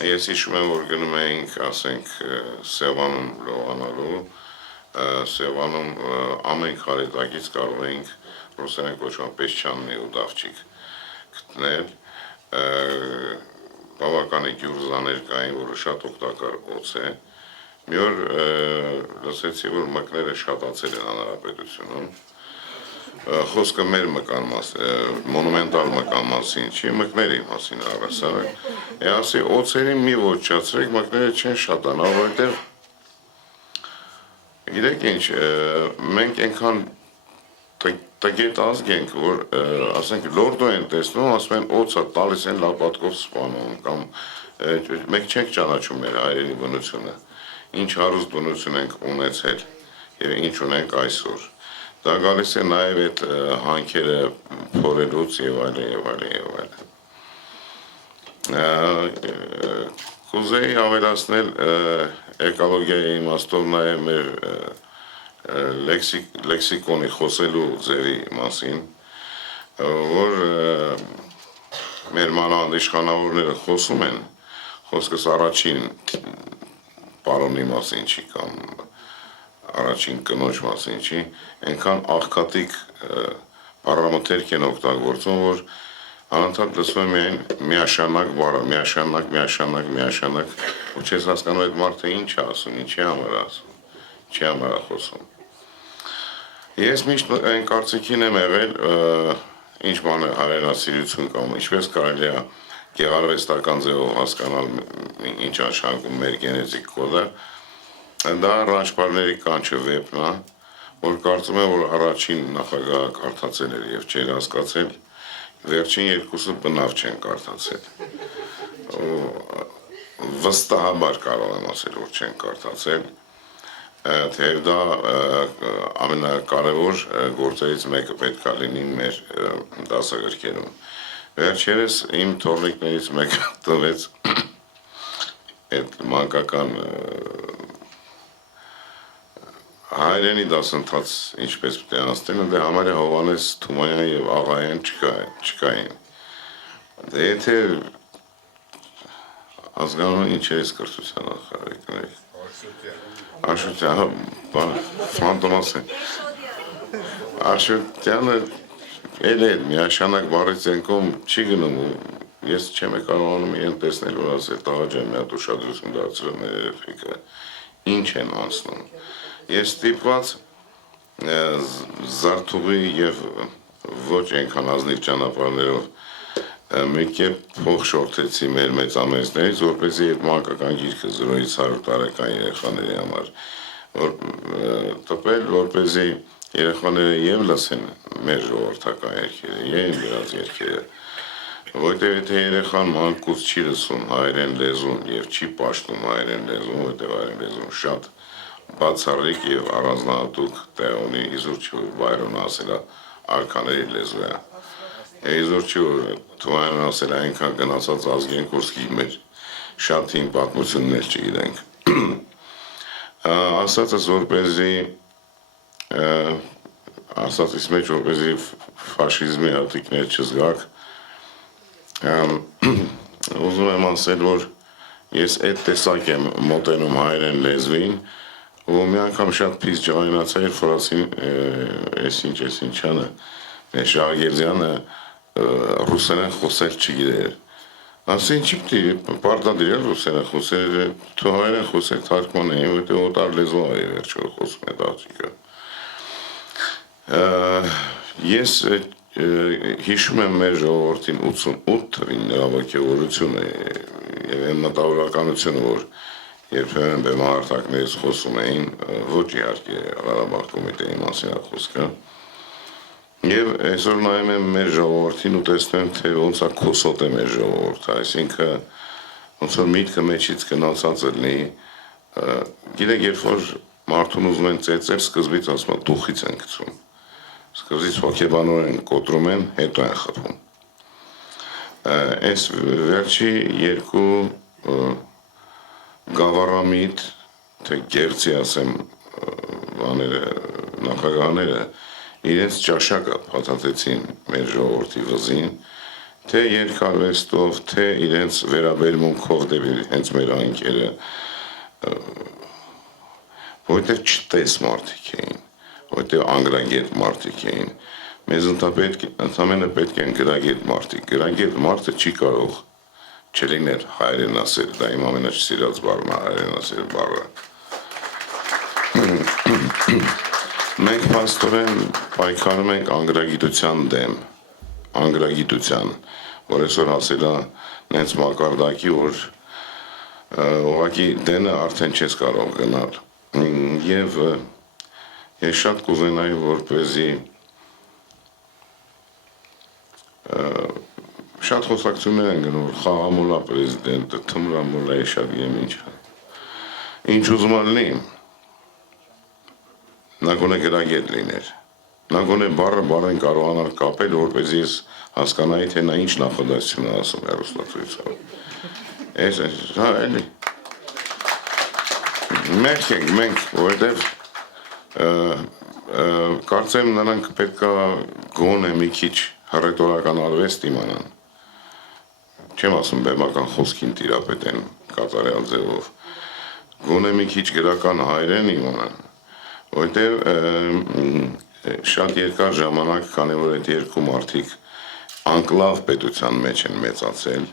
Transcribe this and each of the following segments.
Ես հիշում եմ, որ գնում էինք, ասենք, Սևանում լողանալու, Սևանում ամեն քարետակից կարող էինք ռուսերեն կոչվան պեսչաննի ուդավչիկ գտնել, բավականի գյուղզաներ կային, որը շատ օգտակար օձ է։ Մի օր լսեցի, որ մկները շատացել են հանրապետությունում, խոսքը մեր մկան մոնումենտալ մկան մասին չի, մկների մասին առասարակ, ասի օձերին մի ոչացրեք, մկները չեն շատանա, որովհետև գիտեք ինչ, մենք այնքան տգետ ազգ ենք, որ ասենք լորդո են տեսնում, ասում են օձը տալիս են լապատկով սպանում, կամ մենք չենք ճանաչում մեր հայրենի բնությունը, ինչ հարուստ բնություն ենք ունեցել և ինչ ունենք այսօր։ Դա գալիս է նաև այդ հանքերը փորելուց և այլն և այլն և այլն։ Կուզեի ավելացնել էկոլոգիայի իմաստով նաև մեր լեքսիկոնի խոսելու ձևի մասին, որ մեր մանավանդ իշխանավորները խոսում են, խոսքս առաջին պարոնի մասին չի կամ առաջին կնոջ մասին չի, այնքան աղքատիկ բառամթերք են օգտագործում, որ անընդհատ լսվում է միայն միաշանակ բառը, միաշանակ, ու չես հասկանում այդ մարդը ինչ է ասում, ինչի համար է ասում, ինչի համար է խոսում։ Ես միշտ այն կարծիքին եմ եղել, ինչ բան է հայրենասիրություն կամ ինչպես կարելի է գեղարվեստական ձևով հասկանալ ինչ աշխատում մեր գենետիկ կոդը, դա ռանչպարների կանչը վեպն է, որ կարծում եմ, որ առաջին նախագահը կարդացել էր և չէր հասկացել, վերջին երկուսը բնավ չեն կարդացել։ Վստահաբար կարող եմ ասել, որ չեն կարդացել, թեև դա ամենակարևոր գործերից մեկը պետք է լինի մեր դասագրքերում։ Վերջերս իմ թորնիկներից մեկը տվեց այդ մանկական հայրենի դասընթաց ինչպես պետք է անցնեն, դե համարյա Հովհաննես Թումանյան և Աղայան չկային։ Դե եթե ազգանունը ինչ է այս կրթության նախարարի Աշոտյանը, Ֆանտոմաս է։ Աշոտյանը էլ է միաշանակ բառից ենքում չի գնում, ես չեմ կարողանում իրեն տեսնել, որ ասել տղա ջան, մի հատ ուշադրություն դարձրել մեր երեխեքը, ինչ են անցնում։ Ես ստիպված Զարթուղի և ոչ այնքան ազնիվ ճանապարհներով մի կերպ փող շորթեցի մեր մեծամեծներից, որպեսզի այդ մանկական գիրքը 0-ից 100 տարեկան երեխաների համար տպել, որպեսզի երեխաները և լսեն մեր ժողովրդական երգերը, և գրած երգերը, որտեղ եթե երեխան մանկուց չի լսում հայերեն լեզուն և չի պաշտում հայերեն լեզուն, որտեղ հայերեն լեզուն շատ բացառիկ և առանձնահատուկ տեղ ունի, իզուր չի, որ Բայրոնը ասել է արքաների լեզու է, իզուր չի, որ Թումանյանն ասել է այնքան գնացած ազգ ենք, որ մեր շատ հին պատմություններ չգիտենք։ Ասածս որպեսզի ասածից մեջ որպեսզի ֆաշիզմի հատիկներ չզգաք, ուզում եմ ասել, որ ես այդ տեսակ եմ մոտենում հայերեն լեզվին, ու մի անգամ շատ պիս ջղայնացա, երբ որ ասին ես ինչանը, մեր Շահագերդյանը ռուսերեն խոսել չգիտեր։ Ասին չի գիտի, պարտադիր է ռուսերեն խոսել, թու հայերեն խոսել թարգման էին, որտեղ օտար լեզու է վերջը խոսում է աղջիկը։ Ես հիշում եմ մեր ժողովրդին 88 թվին նրա ոգևորությունը և այն մտավորականությունը, որ երբեմն բեմահարթակներից խոսում էին, ոչ իհարկե Ղարաբաղ կոմիտեի մասին է խոսքը, և այսօր նայում եմ մեր ժողովրդին ու տեսնում եմ, թե ոնց է քոսոտ է մեր ժողովուրդը, այսինքն ոնց որ միտքը մեջից գնացած է լինի, գիտեք, երբ որ մարդուն ուզում են ծեծել, սկզբից ասում են դուխից են գցում, սկզբից հոգեբանորեն կոտրում են, հետո են խփում։ Այս վերջի երկու գավառամիտ, թե գերցի ասեմ նախագահները, իրենց ճաշակը փաթաթեցին մեր ժողովրդի վզին թե երկարվեստով, թե իրենց վերաբերմունքով դեպի հենց մեր անկերը, որտեղ չտես մարդիկ էին, որտեղ անգրագետ մարդիկ էին, մեզ ընդամենը պետք են գրագետ մարդիկ, գրագետ մարդը չի կարող չլիներ հայերեն ասել, դա իմ ամենաչսիրած բառն է հայերեն ասել բառը։ Մենք փաստորեն պայքարում ենք անգրագիտության դեմ, անգրագիտության, որ այսօր ասել է նենց մակարդակի, որ ուղղակի դենը արդեն չես կարող գնալ։ Եվ ես շատ կուզենայի, որպեսզի շատ խոսակցություններ են գնում, որ խաղամոլա պրեզիդենտը, թմրամոլա է շատ գեմ ինչ ուզում ալնի, նա գոնե գրագետ լիներ, նա գոնե բառը կարողանար կապել, որպեսզի ես հասկանայի, թե նա ինչ նախադասություն է ասում հեռուստացույցով։ Հա, էլի։ Մեղք ենք մենք, որովհետև կարծեմ նրանք պետքա գոնե մի քիչ հռետորական արվեստ իմանան։ Չեմ ասում բեմական խոսքին տիրապետեն կատարյալ ձևով, գոնե մի քիչ գրական հայերեն իմանան, որտեղ շատ երկար ժամանակ, քանի որ այդ երկու մարդիկ անկլավ պետության մեջ են մեծացել,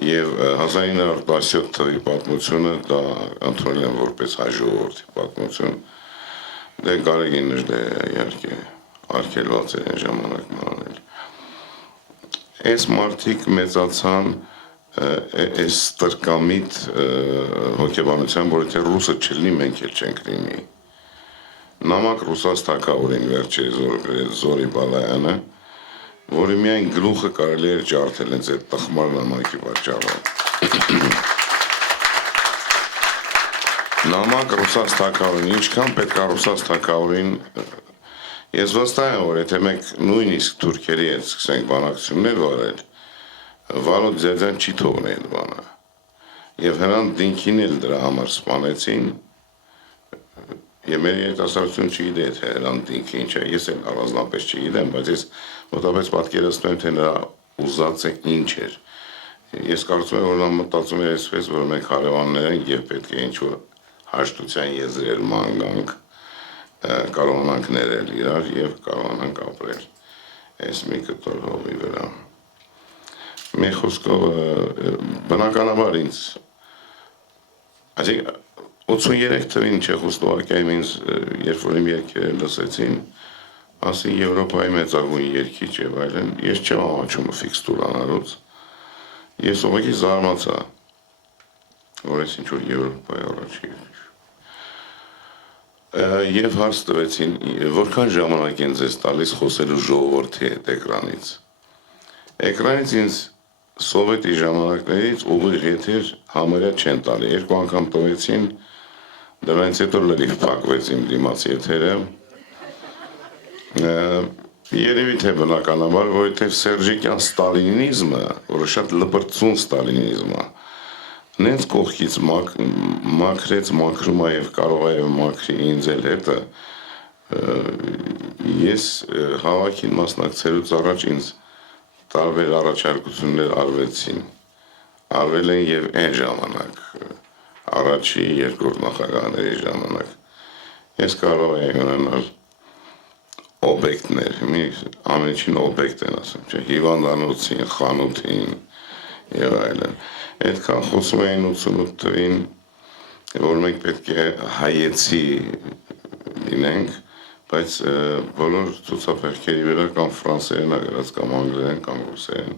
եւ 1917 թվականի պատմությունը դա ընդունել են որպես հայ ժողովրդի պատմություն, դե Գարեգինն դե իհարկե արգելված էր այն ժամանակն անել։ Այս մարդիկ մեծացան այս տրկամիտ հոգեբանության, որ եթե ռուսը չլինի, մենք էլ չենք լինի։ Նամակ ռուսաց թագավորին վերջերս Զորի Բալայանը, որի միայն գլուխը կարելի էր ջարդել հենց այդ տխմար նամակի պատճառով։ Նամակ ռուսաց թագավորին, ինչքան պետք է ռուսաց թագավորին, ես վստահ եմ, որ եթե մենք նույնիսկ թուրքերի հետ սկսենք բանակցություններ վարել, Վարոդ Ձերձյան չի թողնի այդ բանը։ Եվ Հրանտ Դինքին էլ դրա համար սպանեցին, եւ մեր երիտասարդությունը չգիտե, թե Հրանտ Դինքը ինչ է, ես էլ առանձնապես չգիտեմ, բայց ես մոտավորապես պատկերացնում եմ, թե նրա ուզածը ինչ էր։ Ես կարծում եմ, որ նա մտածում էր այսպես, որ մենք հարևաններ ենք եւ պետք է ինչ-որ հաշտության եզրեր ման գանք, կարողանանք ներել իրար եւ կարողանանք ապրել այս մի կտոր հողի վրա։ Մի խոսքով բնականաբար ինձ 83 թվին Չեխոսլովակիայում ինձ երբ որ իմ երգերը լսեցին, ասի Եվրոպայի մեծագույն երգիչ եւ այլն, ես չեմ ամաչում ֆիքս տուրանալուց, ես ուղղակի զարմացա, որ ես ինչ-որ Եվրոպայի առաջի երգիչ։ Եվ հարց տվեցին, որքան ժամանակ են ձեզ տալիս խոսելու ժողովրդի հետ էկրանից։ Էկրանից ինձ սովետի ժամանակներից ուղիղ եթեր համարյա չեն տալի, երկու անգամ տվեցին, դրանից հետո լրիվ փակվեց իմ դիմաց եթերը։ Երևի թե բնականաբար, որովհետև Սերժիկյան ստալինիզմը, որը շատ լպրծուն ստալինիզմ է, նենց կողքից մաքրեց, մաքրում է եւ կարող է մաքրի ինձ էլ հետը, ես հավաքին մասնակցելուց առաջ ինձ տարբեր առաջարկություններ արվեցին, արվել են եւ այն ժամանակ, առաջի երկրորդ նախագահների ժամանակ, ես կարող էի ունենալ օբյեկտներ, ամենին օբյեկտ են ասում, չէ, հիվանդանոցին, խանութին եւ այլն։ Այդքան խոսում էին 88 թվին, որ մենք պետք է հայեցի լինենք, բայց բոլոր ցուցափեղկերի վրա կամ ֆրանսերեն ագրած, կամ անգլերեն, կամ ռուսերեն,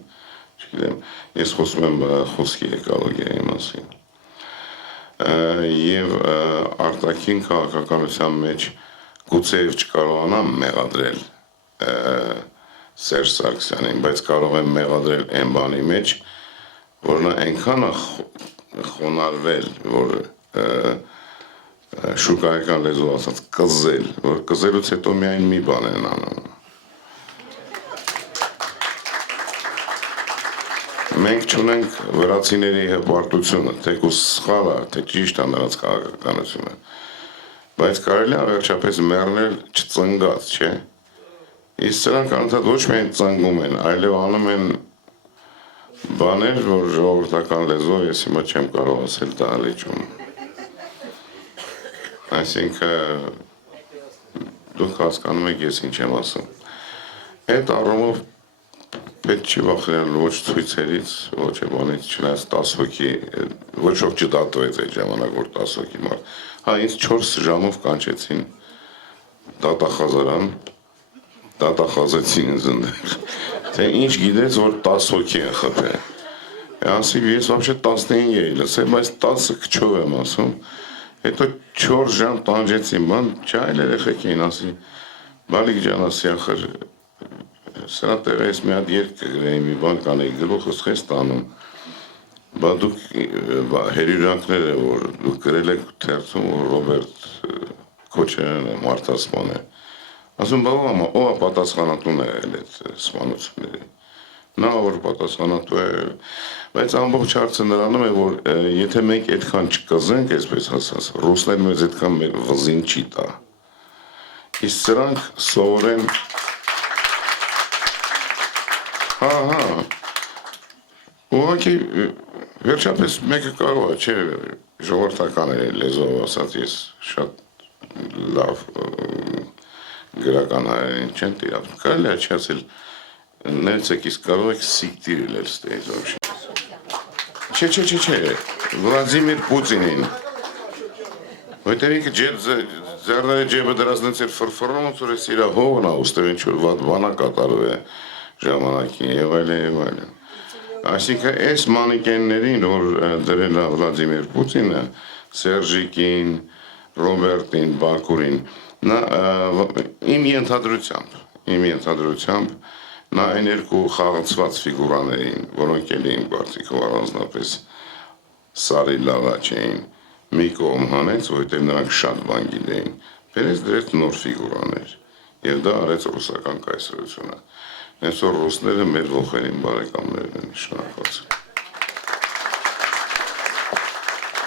չգիտեմ, ես խոսում եմ խոսքի էկոլոգիայի մասին։ Եվ արտաքին քաղաքականության մեջ գուցեև չկարողանամ մեղադրել Սերժ Սարգսյանին, բայց կարող եմ մեղադրել այն բանի մեջ, որ նա այնքան խոնարհվել, որ շուկայական լեզվով ասած կզել, որ կզելուց հետո միայն մի բան են անում։ Մենք չունենք վրացիների հպարտությունը, թեկուզ սխալ է, թե ճիշտ է նրանց քաղաքականությունը, բայց կարելի է վերջապես մեռնել չծնգած, չէ։ Իսկ սրանք անդադ ոչ միայն ծնգում են, այլև անում են բաներ, որ ժողովրդական լեզվով ես հիմա չեմ կարող ասել դահլիճում։ Այսինքն դուք հասկանում եք ես ինչ եմ ասում։ Այդ առումով պետք չի վախենալ ոչ ցույցերից, ոչ բանից, չնայած 10 հոգի, ոչ ոք չդատվեց այդ ժամանակ, որ 10 հոգի մարդ։ Հա, ինձ 4 ժամով կանչեցին դատախազարան, դատախազեցին ինձ ընդեր։ Թե ինչ գիտես, որ 10 հոգի են խփել։ Ասի, ես вообще 15 էի լսել, բայց 10-ը քչով եմ ասում։ Հետո 4 ժամ տանջեցին, ման չայլ երեխեք էին, ասի, բալիկ ջան, ասի, ախր սրա տեղը ես մի հատ երկ կգրեի, մի բան կանեի, գլուխս խես տանում, բա դուք հերյուրանքներ է, որ դուք գրել եք թերթում, որ Ռոբերտ Քոչարյանը մարդասպան է։ Ասում, բա ով է պատասխանատուն է ել այդ սպանությունների։ Նա որ պատասխանատու է, բայց ամբողջ հարցը նրանում է, որ եթե մենք այդքան չկզենք, այսպես ասած, ռուսներն մեզ այդքան մեր վզին չի տա։ Իսկ սրանք սովորեն Հա, ուղղակի վերջապես մեկը կարող է, չէ, ժողովրդական է լեզվով ասած, ես շատ լավ գրական հայերեն չեմ տիրավ, կարելի է չի ասել, ներեցեք, իսկ կարող եք սիկտիրել էլ ստեյզ вообще։ Չէ, Վլադիմիր Պուտինին, որտեղ ինքը ձեռները ջեբը դրած նենց էր ֆրֆռում, որ ես իրա հողն ա, ուստեղ ինչ-որ վատ բանա կատարվ է ժամանակին եւ այլն։ Այսինքն այս մանիկեններին, որ դրել է Վլադիմիր Պուտինը, Սերժիկին, Ռոբերտին, Բակուրին, նա իմ ենթադրությամբ նա այն երկու խաղացված ֆիգուրաներին, որոնք էլ էին բարձիկով առանձնապես սարի լավաչ էին, մի կողմ հանեց, որովհետև նրանք շատ բան գիտեին, բերեց դրեց նոր ֆիգուրաներ եւ դա արեց ռուսական կայսրությունը։ Այսօր ռուսները մեր ողերին բարեկամներն են, շնորհակալություն։